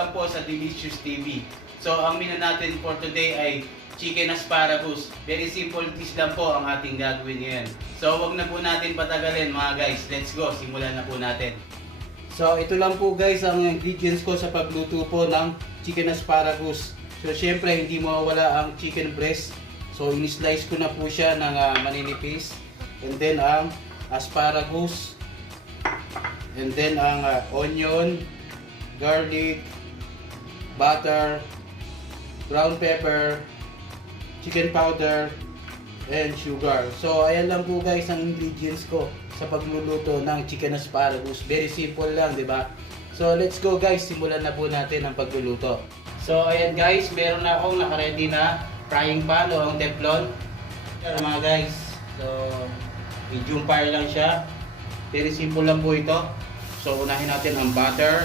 Welcome po sa Delicious TV. So ang menu natin for today ay chicken asparagus. Very simple dish lang po ang ating gagawin ngayon. So wag na po natin patagalin mga guys. Let's go, simulan na po natin. So ito lang po guys ang ingredients ko sa pagluto po ng chicken asparagus. So syempre hindi mawawala ang chicken breast. So in-slice ko na po siya ng maninipis. And then ang asparagus. And then ang onion, garlic, butter, ground pepper, chicken powder, and sugar. So ayan lang po guys ang ingredients ko sa pagluluto ng chicken asparagus. Very simple lang, di ba? So let's go guys, simulan na po natin ang pagluluto. So ayan guys, meron na akong naka-ready na frying pan o ang teflon. Ayan mga guys. So medium fire lang siya. Very simple lang po ito. So unahin natin ang butter.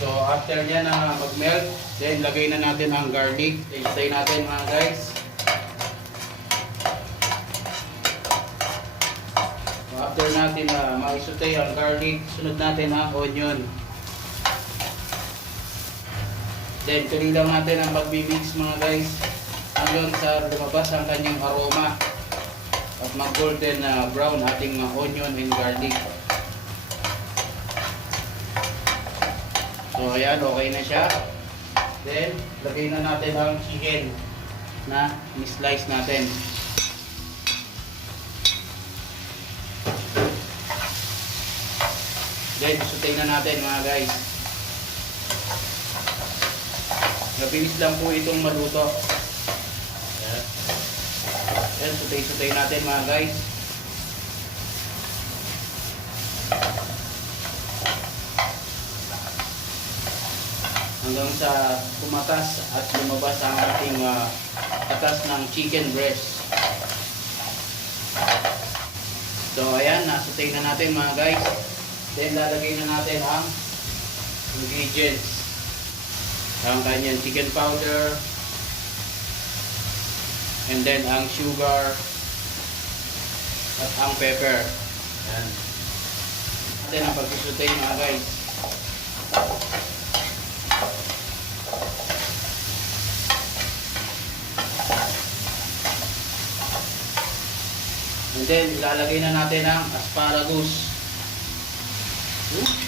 So after niya na mag-melt, then lagay na natin ang garlic. Hintay natin mga guys. So after natin ma-saute ang garlic, sunod natin ang onion. Then tuloy lang natin ang pag-mix mga guys hanggang sa lumabas ang kanyang aroma at mag-golden brown ating onion and garlic. So ayan, okay na siya. Then lagay na natin ang chicken na ni-slice natin. Then saute na natin mga guys. Mabilis lang po itong maluto. Ayan, saute-saute natin mga guys. Hanggang sa tumatas at lumabas ang ating katas ng chicken breast. So ayan, nasaute na natin mga guys. Then lalagay na natin ang ingredients. Ang kanyang chicken powder. And then ang sugar at ang pepper. Ayan. Natin ang pagsusutay mga guys. And then ilalagay na natin ang asparagus.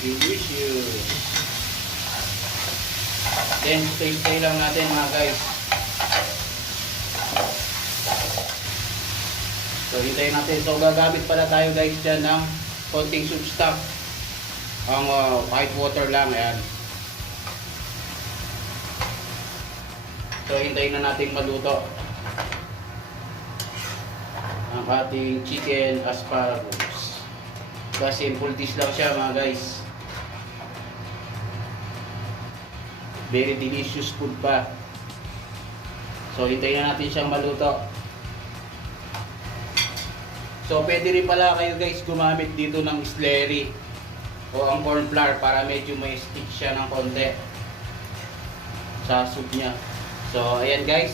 Delicious. Then stay lang natin mga guys. So hintayin natin. So gagamit pala tayo guys dyan ng konting soup stock. Ang white water lang. Ayan. So hintayin na natin maluto ang ating chicken asparagus. Kasi simple dish lang siya mga guys. Very delicious food pa. So hintayin na natin siyang maluto. So pwede rin pala kayo guys gumamit dito ng slurry o ang corn flour para medyo may stick siya ng konti sa soup niya. So ayan guys,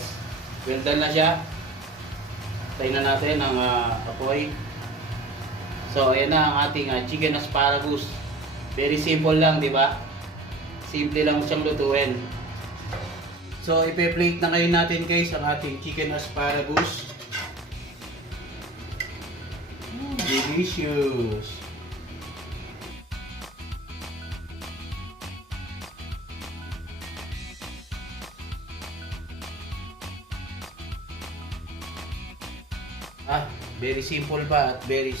well done na siya. Tayo na natin ang apoy. So ayan na ang ating chicken asparagus. Very simple lang, di ba? Simple lang siyang lutuin. So ipe-plate na ngayon natin guys ang ating chicken asparagus. Delicious. Very simple pa at very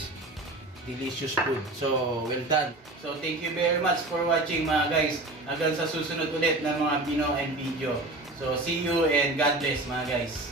delicious food. So, well done. So, thank you very much for watching mga guys. Hanggang sa susunod ulit ng mga Pinoy and video. So, see you and God bless mga guys.